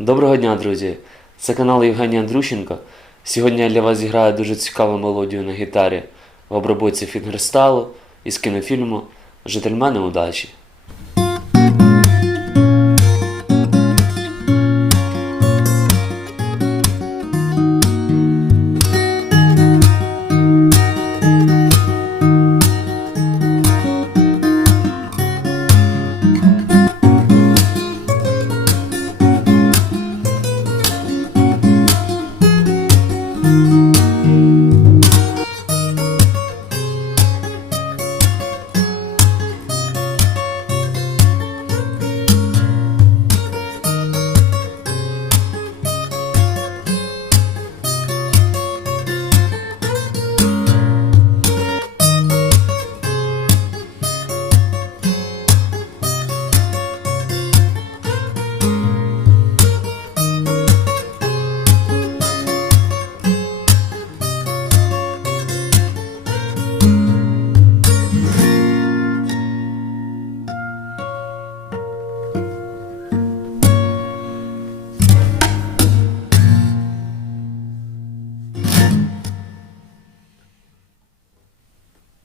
Доброго дня, друзі! Це канал Євгенія Андрющенко. Сьогодні я для вас зіграю дуже цікаву мелодію на гітарі в обробці фінгерстайлу із кінофільму Жительмени удачі.